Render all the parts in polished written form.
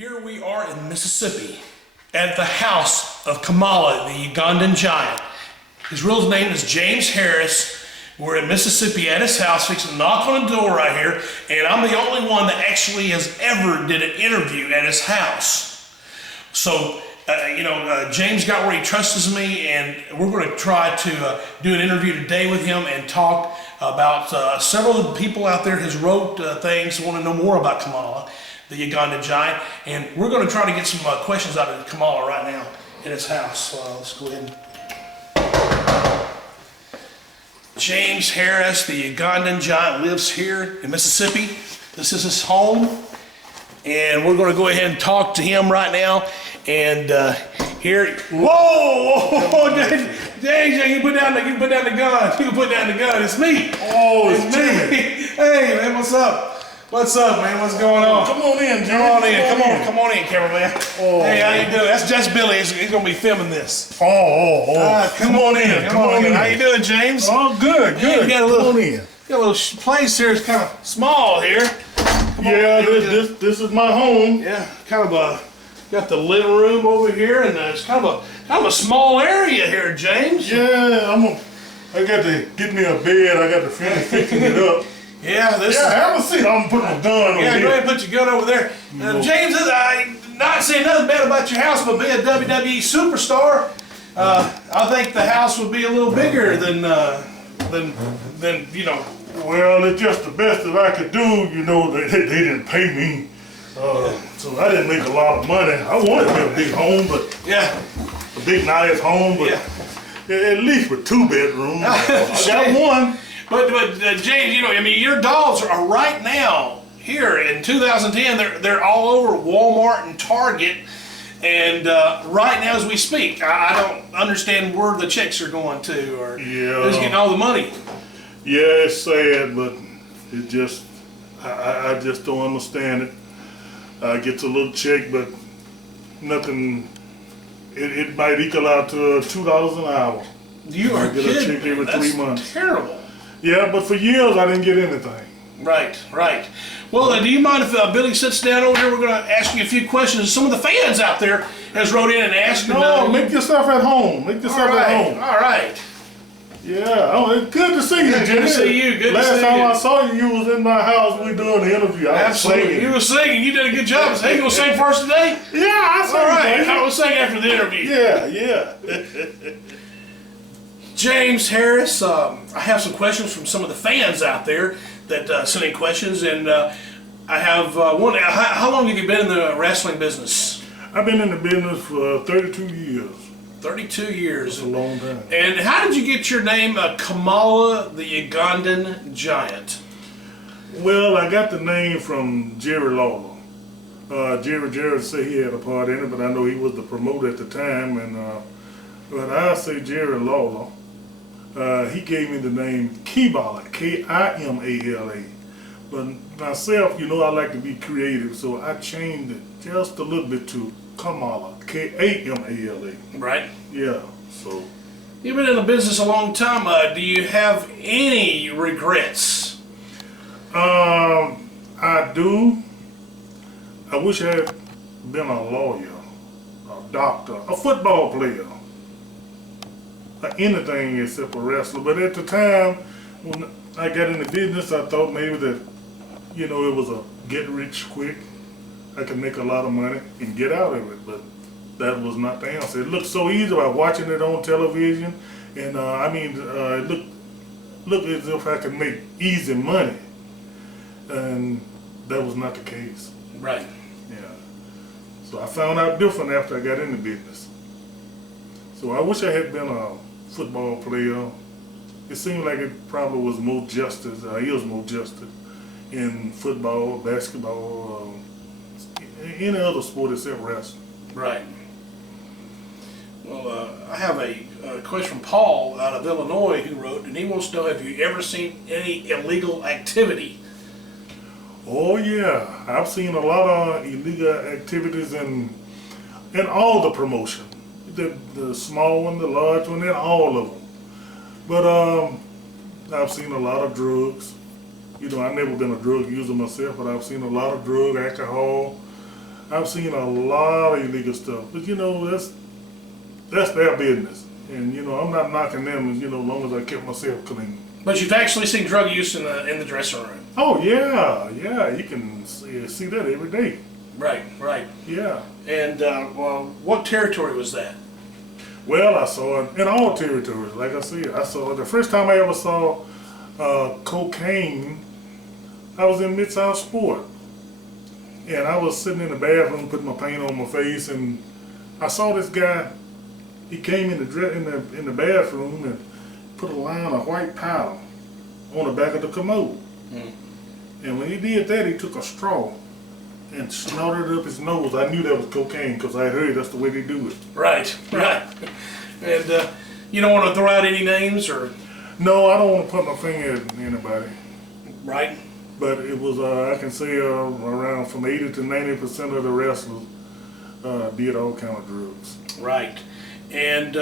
Here we are in Mississippi at the house of Kamala, the Ugandan giant. His real name is James Harris. We're in Mississippi at his house, fixing to knock on a door right here, and I'm the only one that actually has ever did an interview at his house. So, James got where he trusts me, and we're going to try to do an interview today with him and talk about several of the people out there has wrote things, want to know more about Kamala, the Ugandan giant, and we're going to try to get some questions out of Kamala right now in his house. So let's go ahead. James Harris, the Ugandan giant, lives here in Mississippi. This is his home, and we're going to go ahead and talk to him right now. And here, whoa, James, you put down the gun. You can put down the gun. It's me. Oh, it's me. Hey, man, what's up? What's up, man? What's going on? Come on in, James. Come on in, cameraman. Oh, hey, how you doing? That's Billy. He's gonna be filming this. Come on in. Come on in. How you doing, James? Oh, good. You got a little place here. It's kind of small here. This is my home. Yeah, kind of got the living room over here, and it's kind of a small area here, James. Yeah, I got to get me a bed. I got to finish fixing it up. Yeah, have a seat. I'm putting my gun over here. Yeah, go ahead and put your gun over there. James, not saying nothing bad about your house, but being a WWE superstar, I think the house would be a little bigger than you know. Well, it's just the best that I could do. You know, they didn't pay me, so I didn't make a lot of money. I wanted to be a big home, but a big nice home, but at least with 2 bedrooms. Got one. But James, your dogs are right now here in 2010. They're all over Walmart and Target, and right now as we speak, I don't understand where the checks are going to, or who's getting all the money. Yeah, it's sad, but it just I just don't understand it. I get a little check, but nothing. It might equal out to $2 an hour. You are kidding. I get a check every 3 months. Terrible. Yeah, but for years I didn't get anything. Right. Well, do you mind if Billy sits down over here? We're going to ask you a few questions. Some of the fans out there has wrote in and asked. No, make yourself at home. Make yourself at home. All right. Yeah, it's good to see you, Jimmy. Good to see you. Good Last to see time you. I saw you, you was in my house. We doing the interview. Absolutely. You were singing. You did a good job. Hey, you gonna sing for us today? Yeah, I sang. All right. I will sing after the interview. Yeah. James Harris, I have some questions from some of the fans out there that sent in questions, and I have one. How long have you been in the wrestling business? I've been in the business for 32 years. 32 years. That's a long time. And how did you get your name, Kamala, the Ugandan giant? Well, I got the name from Jerry Lawler. Jerry said he had a part in it, but I know he was the promoter at the time, and but I say Jerry Lawler. He gave me the name Kamala, Kimala. But myself, I like to be creative, so I changed it just a little bit to Kamala, Kamala. Right. Yeah, so. You've been in the business a long time. Do you have any regrets? I do. I wish I had been a lawyer, a doctor, a football player. Anything except a wrestler. But at the time when I got in the business, I thought maybe that it was a get rich quick. I could make a lot of money and get out of it, but that was not the answer. It looked so easy by watching it on television, and it looked as if I could make easy money, and that was not the case. Right. Yeah. So I found out different after I got in the business. So I wish I had been a football player. It seemed like it probably was more justice. Is more justice in football, basketball, any other sport except wrestling. Right. Well, I have a question from Paul out of Illinois who wrote, and he wants to know, have you ever seen any illegal activity? Oh yeah, I've seen a lot of illegal activities in all the promotion. The small one, the large one, and all of them. But I've seen a lot of drugs. I've never been a drug user myself, but I've seen a lot of drug, alcohol, I've seen a lot of illegal stuff, but you know that's their business, and you know I'm not knocking them. You know, as long as I kept myself clean. But you've actually seen drug use in the dressing room. Oh yeah, you can see that every day. Right, right. Yeah. And well, what territory was that? Well, I saw it in all territories. Like I said, I saw it. The first time I ever saw cocaine, I was in Mid-South Sport. And I was sitting in the bathroom putting my paint on my face, and I saw this guy. He came in the bathroom and put a line of white powder on the back of the commode. Mm. And when he did that, he took a straw and snorted it up his nose. I knew that was cocaine because I heard that's the way they do it. Right, right. And you don't want to throw out any names, or? No, I don't want to put my finger at anybody. Right. But it was, I can say around from 80 to 90% of the wrestlers did all kind of drugs. Right. And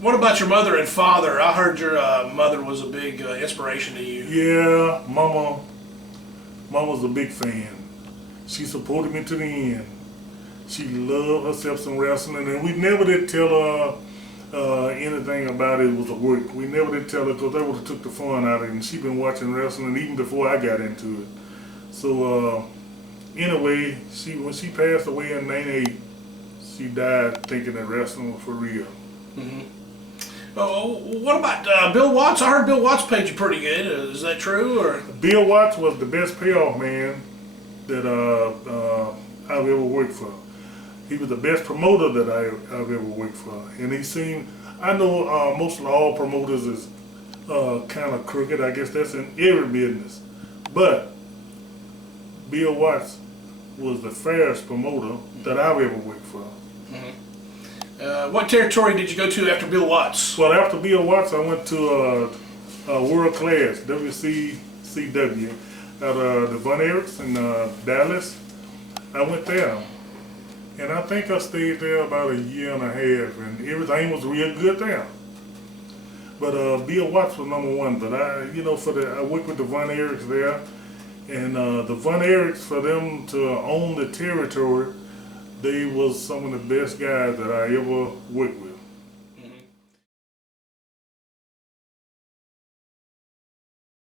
what about your mother and father? I heard your mother was a big inspiration to you. Yeah, Mama's a big fan. She supported me to the end. She loved herself some wrestling, and we never did tell her anything about it was a work. We never did tell her because that would have took the fun out of it, and she'd been watching wrestling even before I got into it. So anyway, when she passed away in '98, she died thinking that wrestling was for real. Mm-hmm. What about Bill Watts? I heard Bill Watts paid you pretty good. Is that true? Or Bill Watts was the best payoff man that I've ever worked for. He was the best promoter that I've ever worked for. And I know most of all promoters is kind of crooked. I guess that's in every business. But Bill Watts was the fairest promoter that I've ever worked for. Mm-hmm. What territory did you go to after Bill Watts? Well, after Bill Watts, I went to World Class, WCCW, at the Von Erichs in Dallas. I went there. And I think I stayed there about a year and a half, and everything was real good there. But Bill Watts was number one. But I worked with the Von Erichs there, and the Von Erichs, for them to own the territory, they was some of the best guys that I ever worked with.